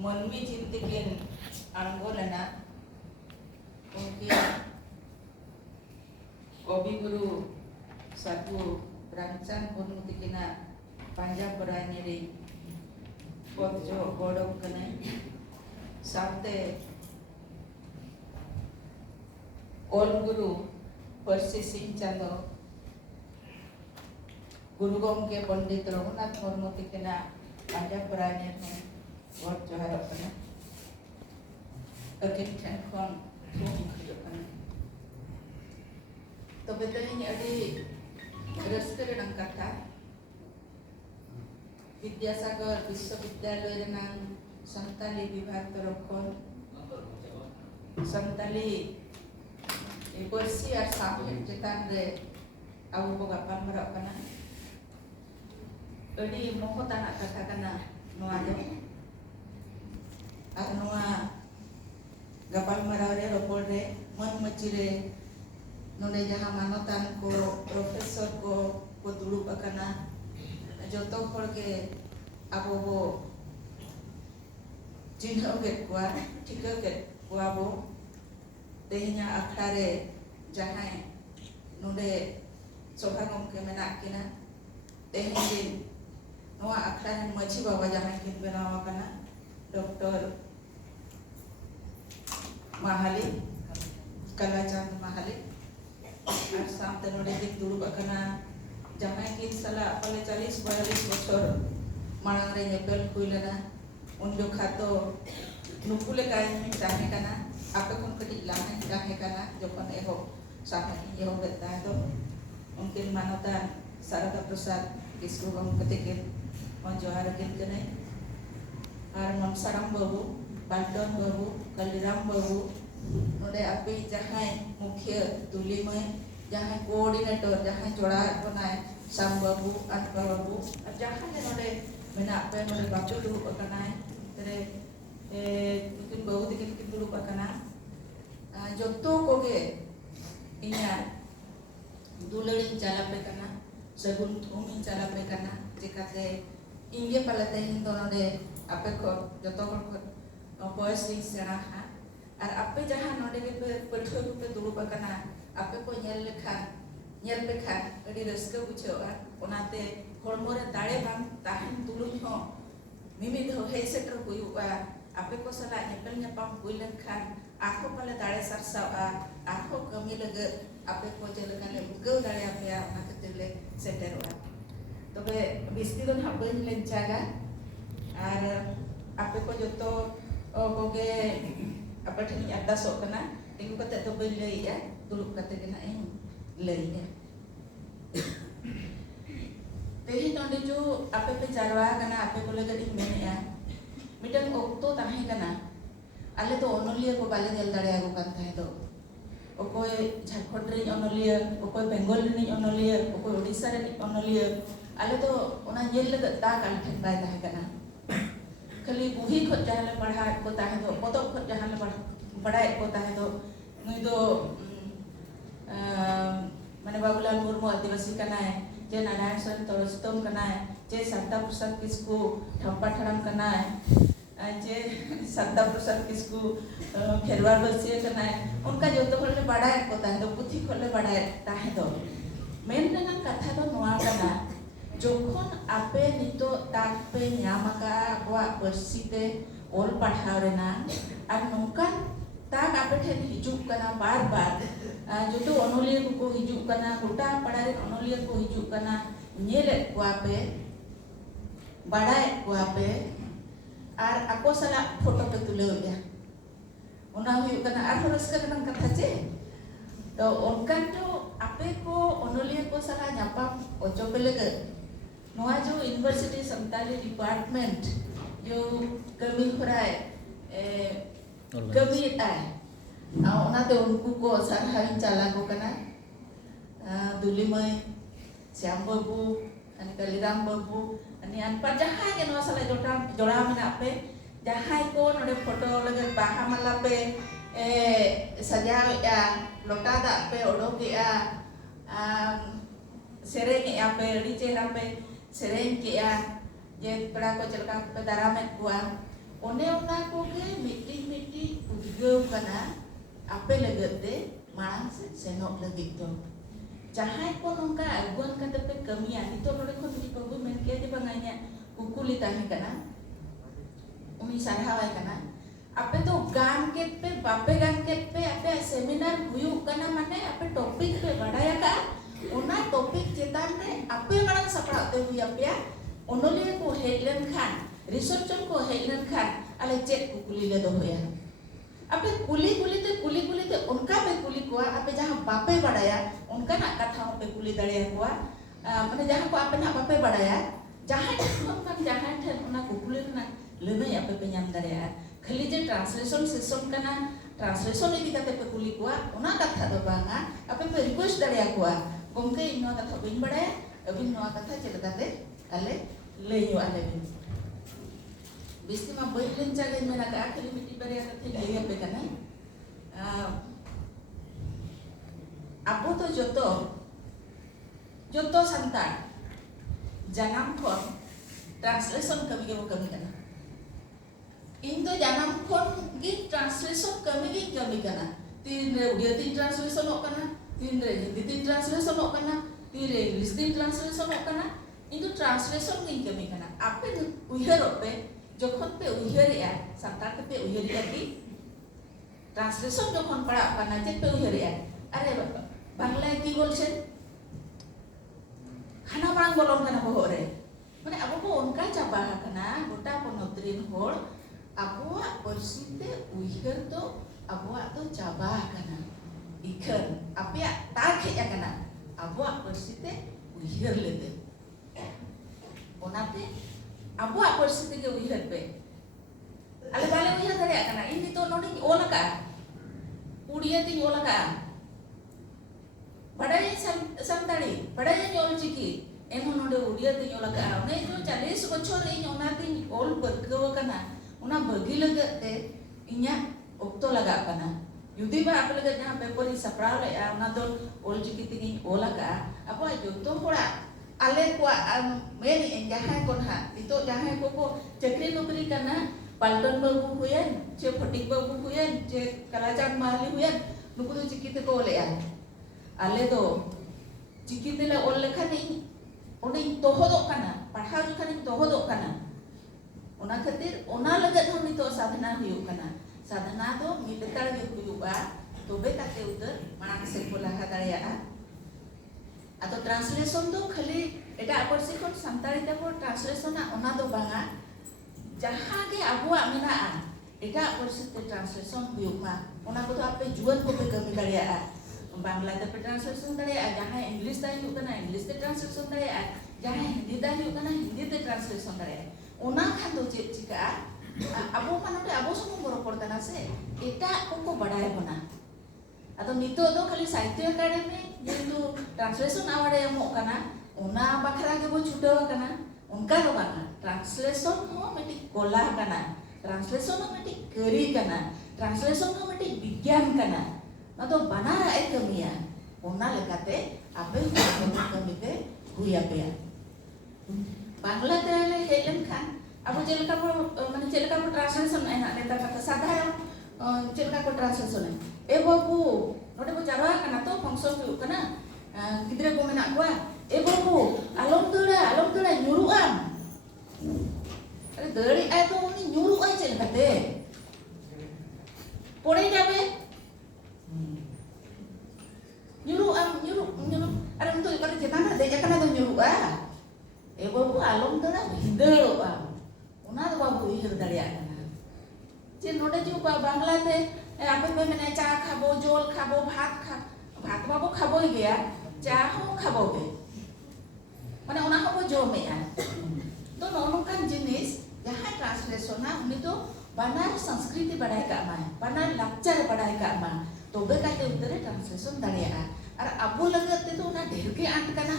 मनमी चिंतिकिन आंगोलना उनके कवि गुरु साधु रामचंद्र मुर्मुतिकिना पंजाब बरानेरी पद जो गोड़ों कने साथे ऑल गुरु परसी सिंह चांदो गुरु गोमके पंडित रघुनाथ मुर्मुतिकिना पंजाब बरानेरी और जोहार अपना अकेट ठन खन थूम खजो कने तो बेतनी अड़ी रस्कर रंग कथा विद्यासागर विश्वविद्यालय रेनांग संताली विभाग तरफखन संताली परसी और साबजेक्ट चेतान रे आबो को गापाल माराव कना अड़ी मोहताना कथा कना नोआ दो और नोआ गापाल माराव रे रोपड़ रे मन मची रे नोने जहाँ मानवतान को प्रोफेसर को दुड़ुब अकना जोतो हर के आबो बो चिन्ह के कुआ ठीक के कुआ बो तेहिना अखड़ा रे जहाँ नोने सोभा गमके मेना किना तेहिन दिन नोआ अखड़ा रे मछी बाबा जहाँ किन बनावा कना डॉक्टर महाली कलाचंद महाली और सामने नोडे दिन दुड़ुब अकना जहाँ किन सला पले 40-42 बछर मांग रे नेपल हुई लेना उन जो खातो नुकुले काई में चाहे कना आपे कौन कटी लाने चाहे कना जो कौन एहो सामने ये हो बेटा है तो उनके मानवता शारदा प्रसाद किसको हम कते के और जोहार किन कने और मनसाराम बाबू बाल्टन बाबू कलिराम बाबू नोडे आपे जहाँ मुख्य तुली में जहाँ कोऑर्डिनेटर जहाँ जोड़ा बनाए साम बाबू अनपा बाबू और जहाँ ने नोडे मेना आपे नोडे बाचो दू पकनाए तेरे किन बाबू दिकिन किन दू पकना जो तो कोगे इन्या दुलड़ी चला पे करना सगुन थूम इन चला पे करना जिकाते इंगे पलते हिं दोनों ने आपे को जो तो को पोएसी सेना है और आपे जहाँ नोडे के पढ़ो पे दुड़ू पकना आपे को ᱧᱮᱞ पे खान अड़ी रस्क बुझेवा ओनाते हड़मो रे दाड़े बांग ताहन तुलुज हो मिमिद हो हे सेटर हुआ आपे को सला नेपल नेपाम हुई लेखान आखो पले दाड़े सरसावा आखो कमी लगे आपे को चलकाले उगव दाड़े आपे ओना खतिले सेटरवा तबे बिस्ती दोन हाबन लेन जागा और आपे को जतो कोगे आपे ठनी अरदासो कना टिंगु कते तो बई लईया दुड़ुब कते के ना इन लईया तेही नोंडे जो आपे पे जारवा कना आपे को लगड़ी मेनेया मिटन ओक्तो ताहे कना आले तो ओनोलिया को बाले नेल दाड़े आगो कान थाहे दो ओकोय झारखंड रे ओनोलिया ओकोय बेंगल रे ओनोलिया ओकोय ओडिसा रे ओनोलिया आले तो ओना नेल लग ता कान ठन बाय ताहे कना खाली बुही ख जहाले पढ़ा को ताहे दो पदक ख जहाले पढ़ाई को ताहे दो नुई दो माने बाबूलाल मुर्मू आदिवासी कना है जे नारायण सन तोरस्तम कना है जे शारदा प्रसाद किसको ठप्पा ठड़म कना है जे शारदा प्रसाद किसको खेरवार बसिए कना है उनका जो तो खोले बढ़ाए को ताहे दो पुथी खोले बढ़ाए ताहे दो मेन ना कथा दो नोआ कना जोखन आपे नितो ताक पे न्यामका अबवा परसीते ओल पढ़ाव रेना और नौकान ताक आपे ठेन हिजुक कना बार बार जो तो ओनोलिया को हिजुक कना गोटा पड़ा रे ओनोलिया को हिजुक कना नेले को आपे बढ़ाए को आपे और ako सला फोटो पे तुले गया उना हुई कना और रस्का कना कथा चे तो उनका जो आपे को ओनोलिया को सला न्यापा ओचो पे लगे नोआ जो यूनिवर्सिटी संताली डिपार्टमेंट जो कमी खुराए कमी आए ओनाते उनको को सरहाइन चला को कना दुली मई श्याम बाबू अनि कलिराम बाबू अनि अनपा जहाँ के नोआ सला जोड़ा मना पे जहाँ को नोडे फोटो लगे बाहा मला पे सजा या लोटा दा पे ओडो के सेरेंग या पे डी चेहरा पे सेरेंग के जे पड़ा को चलका पे दारा में कुआ one ona koge miti udgau kana ape lagat te marang senok lagi to jahai ko nongka aguan kata pe kamian itu nore ko di pabu men ke de banganya kukuli tahi kana umi sarhawai kana ape to gan ke pe bape gan ke pe ape seminar huyu kana mane ape topik pe badaya ka ona topik chetan re ape marang sapra te huya pe onolia ko headline khan researcher ko headline khan ale cek kukuli le do hoya ape kuli te उनका पे कुली कोआ ape जहाँ बापे बढ़ाया उनका ना कथा पे कुली दड़िया कोआ मने जहाँ को ape ना बापे बढ़ाया जहाँ ठन उना कुली ना लेने ape पे nyam दड़िया खाली जे ट्रांसलेशन सिस्टम का ना ट्रांसलेशन इदी कते पे कुली कोआ उना कथा दो बांगा ape पे रिक्वेस्ट दड़िया कोआ गमके इनो कथा बिन बढ़ाया अबिन नो कथा चलते ale leyo ale bin बिस्ती में बैठन चाहे मेरा का खाली मिट्टी पर या कथे ले पे kana apo to joto santar janam khon translation kami kana indo janam khon gi translation kami kana tin re udia tin translation ok kana tin re hindi tin translation ok kana tin re english tin translation ok kana indo translation gi kami kana ape uihero pe যখন पे उहिरिया संतान पे उहिरिया की translation যখন पढ़ा करना check पे उहिरिया अरे बांग्ला की बोलছেন खाना मांग बोलन kana bohor re mane abo ko onka chaba kana gota ponotrin hor abuak persite uhir to abuak to chaba kana ikan apia tak ya kana abuak persite uhir lete onate abuak persite ke uhir pe ale bale uhir dare kana ini to nodi olaka udia ti olaka padai santari padai nyol chiki emo node udia ti olaka ne jo 40 bochor ini ona ti ol bergawa kana ona bagi lagate inya okto laga kana yudi ba apale ga jahan paper i sapra le ona do ol chiki ti olaka apa jo to hora ale ko meni jahan kon ha itu jahan ko chakri nokri kana palton babu huyan che phatik babu huyan che kalachan mali huyan nuku to chiki te ko le ale do chiki te le ol lekha ni one tohodok kana padha jukhan tohodok kana ona khatir ona lagat hon nito sadhana huyuk kana sadhana do miletar ge huyuba tobe kate utar marang se ko laha dareya atau translation do khali eta aporsi kon santari te ko translation na ona do banga jaha ge abuak mena eta aporsi te translation huyuk ma ona ko to ape juan ko pe kami dareya Bangla ते translation दरे जहां English दा हिउ कना English ते translation दरे जहां हिंदी दा हिउ कना हिंदी ते ट्रांसलेशन दरे ओना खान दो चे चिका अबो मानते अबो सुनु बरोपर कना से एटा को बडाय बना अतो नितो दो खाली साहित्य एकेडमी जेतु ट्रांसलेशन अवार्ड एमो कना ओना बखरा के बो छुटो कना उनका रो बना ट्रांसलेशन हो मिटी कोला कना ट्रांसलेशन हो मिटी करी कना ट्रांसलेशन हो मिटी विज्ञान कना atau banara ekamia ona lekate ape kami te huya pe bangla te le helen kan abu jelka ko mane jelka ko translation enak neta kata sadharan jelka ko translation e babu node bo jara kana to function hu kana gidre ko menak gua e babu alom dura nyuruh am are dari ato ni nyuruh ai jelka te pore jabe nyuruh ada untuk kalau kita nak dia kan ada nyuruh babu alom tu lah hinder una tu babu hinder dari ana je node ju bangla te apa pe mene cha khabo jol khabo bhat babu khabo gaya cha ho khabo ge mane ona khabo jome to nono kan jenis jahan translation na uni to banar संस्कृति बढ़ाई का मा banar lakchar बढ़ाई का मा tobe kate utare translation dareya ar abu lagat te to na der ke ant kana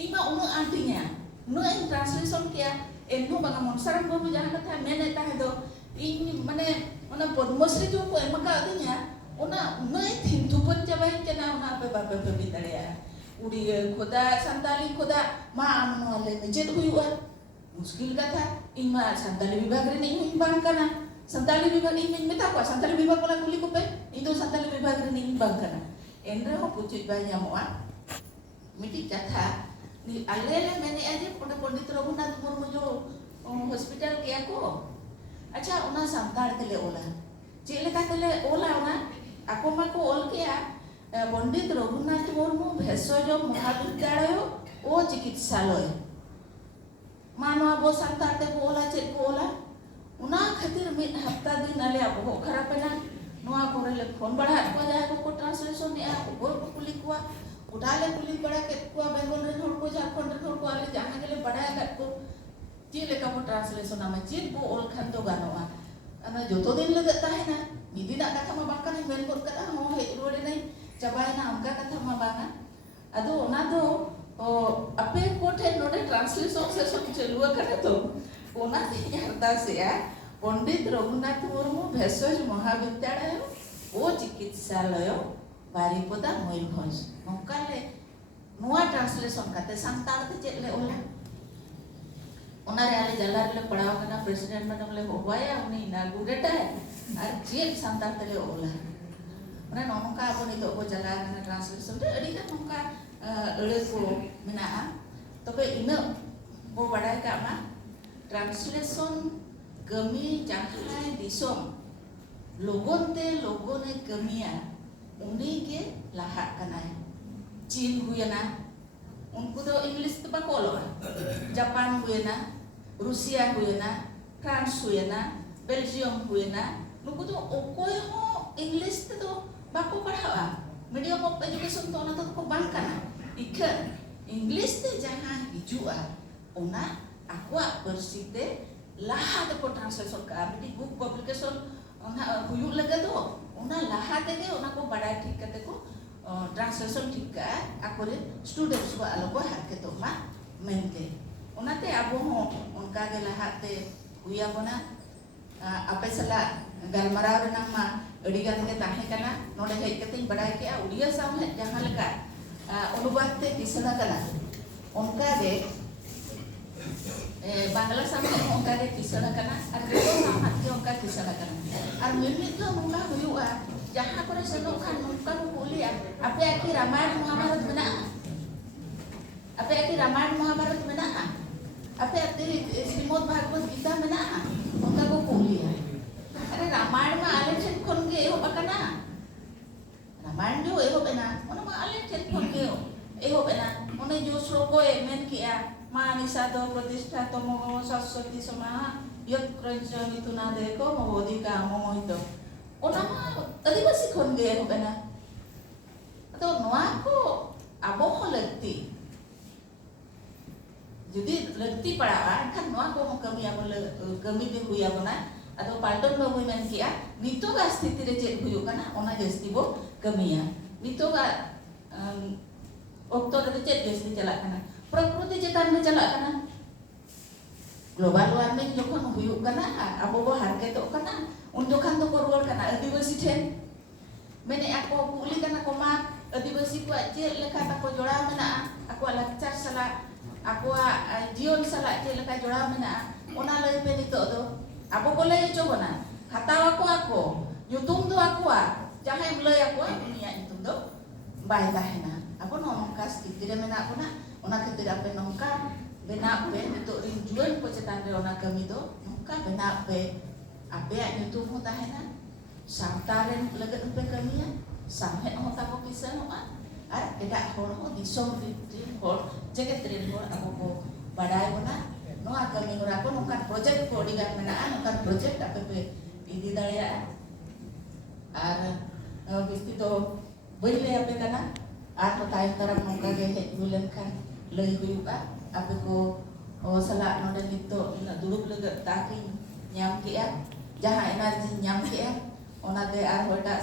ima uno antinya no en translation kia enno banga monsaram babu jahan katha mene ta do ini mane ona podmosri jo ko emaka adinya ona no en thintupon jabai kana ona pe babe dareya udi khoda santali khoda ma amno le jet huyua मुश्किल कथा इमा संताली विभाग रे नहीं बang kana Santali विभाग इन मेता को संताली विभाग वाला कुली को पे इदो संताली विभाग रे नहीं bang kana एंड्रे हो पुचुई बाय ᱧᱟᱢᱚᱜᱼᱟ मिटी कथा ni ale le mene aja Pandit Raghunath Murmu जो हॉस्पिटल किया को अच्छा उना संताल तेले ओला चेलेका तेले ओला उना ako mako ol किया पंडित रघुनाथ मुर्मू भेषज महाविद्यालय ओ चिकित्सालय मानवा बो संताल ते बोला चेक बोला उना खातिर मिद हफ्ता दिन आले अब खरापेना नोआ करे ले फोन बढ़ा को जाय को ट्रांसलेशन ने को कुली को उठाले कुली बड़ा के को बेंगल रे हर को झारखंड रे को आले जहां गेले बड़ा गट को ची लेका को ट्रांसलेशन में चेक बो ओल खान तो गानोआ ana joto din le gata है ना निधि ना कथा मा बाका ने मेन कोट कथा हो हे रोडे नहीं चबाय ना हमका कथा मा बाका अदो ना तो अपे कोठे नोडे ट्रांसलेशन से सब चलुआ करे तो ओना यारदा से पंडित रघुनाथ मुर्मू भेषज महाविद्यालय ओ चिकित्सालय बारिपदा मयूरभंज नोकाले नोआ ट्रांसलेशन काते सांताल ते चेले ओला ओनारे आले जलार ले पढ़ाव कना प्रेसिडेंट मैडम ले होवाया उनी इनागुरेट है और चेक सांताल ते ओला मने नोनका अब नितो को जला कना ट्रांसलेशन दे अडी का नोका अड़े को मेना तबे इन बो बड़ाय का मा ट्रांसलेशन कमी जहां दिसोम लोगोने कमिया उनी के लाहा कना चीन हुयना उनको तो इंग्लिश तो बाको लोगा जापान हुयना रूसिया हुयना फ्रांस हुयना बेल्जियम हुयना नुको तो ओकोय हो इंग्लिश तो बाको पढ़ावा मीडियम ऑफ एजुकेशन तो ना तो बांग कना इखन इंग्लिश ते जहां हिजुआ ओना akwa persite laha te ko translation ka miti book publication ona huyuk lega to ona laha tege ona ko badai thik kate ko translation thik ka akore students ko alo ko hat ke to ma mente onate abo ho onka ge laha te huya bona ape sala galmarao renang ma adi gan ke tahe kana node hej kate badai ke udia samne jahan leka अनुवाद ते Kisna kana onka ge Bangla सामने उनका के किसना करना और देखो सामने के उनका किसना करना और मिलने तो उनका हुआ जहाँ पर से लोग खान उनका बोली आपे आखिर रामायण महाभारत में ना आपे आखिर रामायण महाभारत में ना आपे आखिर श्रीमद् भागवत गीता में ना उनका को बोली अरे रामायण में आले चेक कौन के हो पकना रामायण जो हो बना उन्हें में आले चेक कौन के हो बना उन्हें जो श्लोको मेन किया मानिसातो प्रतिष्ठा तमो सरस्वती समाह यत क्रंचन इतुना देखो मोदी का मोहितो ओना आदिवासी खन गे हो बना तो नोआ को आबो हो लगती जुदी लगती पड़ा खान नोआ को कमी आबो कमी दे हुया बना अतो पाल्टन लो हुई मन किया नितो का स्थिति रे चेक हुयो कना ओना जस्ती बो कमिया नितो का ओक्तो रे चेक जस्ती चला कना प्रकृति चेतन में चला कना ग्लोबल वार्मिंग जोखन हुयुग कना आबो बो हारकेतो कना उन जोखन तो को रुवार कना आदिवासी ठेन मेने ako कुली कना को मा आदिवासी को चेक लेखा ताको जोड़ा मेना ako लाक्चर सला ako जीवन सला चेक लेखा जोड़ा मेना ओना लई पे नितो दो आबो को लई चो बना हतावा को ako nyutum do ako jangan lay ako unia nyutum do बाय ताहेना ako नोनका स्थिति रे मेना ako ना ona खातिर आपे नोंका बेना पे नितो रिजुन को चेतान रे ओना कमी दो नोंका बेना पे आपे nyutum हो ताहेना सावतारेन लगत पे कमिया सामहे हो ताको किसन हो आर एडा होर हो दिसोम रिट्रीन होर जगत रे होर ako को बाडाय बोना नोआ कमी ओरा को नोंका प्रोजेक्ट को डिगान मेना नोंका प्रोजेक्ट आपे पे इदी दाया आर बिस्ती तो बइले आपे kana आर तो टाइम तरफ नोंका गे हेज हुलन खान लई हुयुगा आपे को सला नोडे नितो ina दुरुप लगे ताकि nyam kia jaha energy nyam kia ona te ar hoita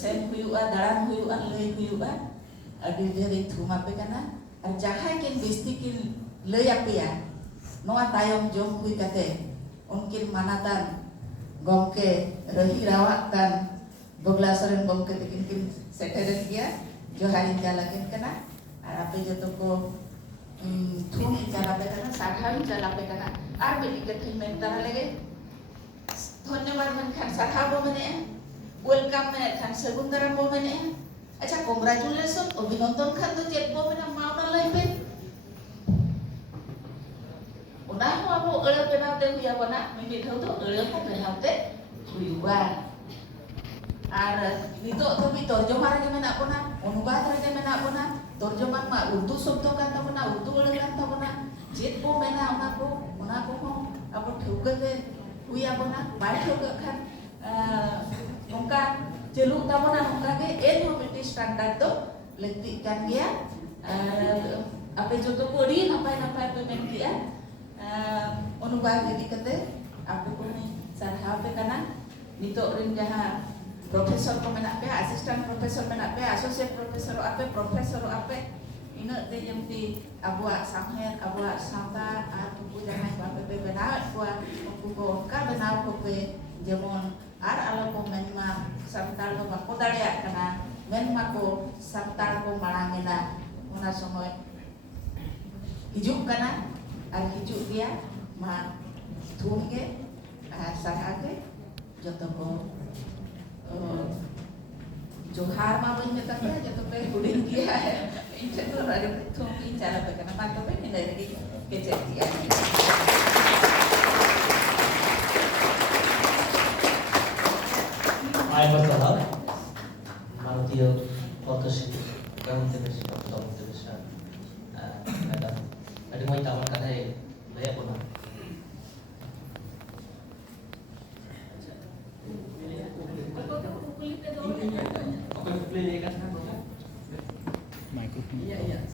sen huयुगा daran huयुगा lei huयुगा adi deri thuma pe kana ar jaha kin bisti kin lei apia noa tayom jom hui kate unkin manatan gomke rahi rawak kan boglasoren gomke tikin seteren kia joharin jalakin kana ar ape joto ko थूम चला पे करना साधारण चला पे करना are बेटी के थी में तरह लगे धन्यवाद मन खान साधा बो मने वेलकम मने खान सगुंदरा बो मने अच्छा कांग्रेचुलेशन अभिनंदन खान तो चेक बो मने मावना लाई पे उना हो अब अळे बेनाते हुया बना मी बिथौ तो अळे को बेनाते हुयुआ आर नितो तो भी तर्जुमा रे मेना बना अनुवाद रे मेना बना तर्जुमा मा उर्दू शब्द kan tabona उर्दू अळे kan tabona चेक बो मेना उना को हो अब ठुके के हुया बना बाय ठुके खान उनका चलू tabona उनका के एन हो बेटी स्टैंडर्ड तो लगती kan गया apa joto ko ri napai pe men kia अनुवाद इदी कते आपे को ने sarha पे kana नितो रिन जहां प्रोफेसर को मेना पे असिस्टेंट प्रोफेसर मेना पे एसोसिएट प्रोफेसर आपे ina te yamti abua samhen abua santa ar ku jahai bape pe bena ko ko ka bena ko pe jemon ar alo ko menma santal ko bako daria kana menma ko santal ko marangena ona somoy hijuk kana ar hijuk dia ma thumge sarhage joto ko जोहार मा बन में तक जतो पे हुडिन किया है इनसे तो अरे थों की चाला पे करना बात तो पे नहीं लगी के चलती है आय बरकरार भारतीय पद्धति काम देश मैडम अड़ी मोई तामन का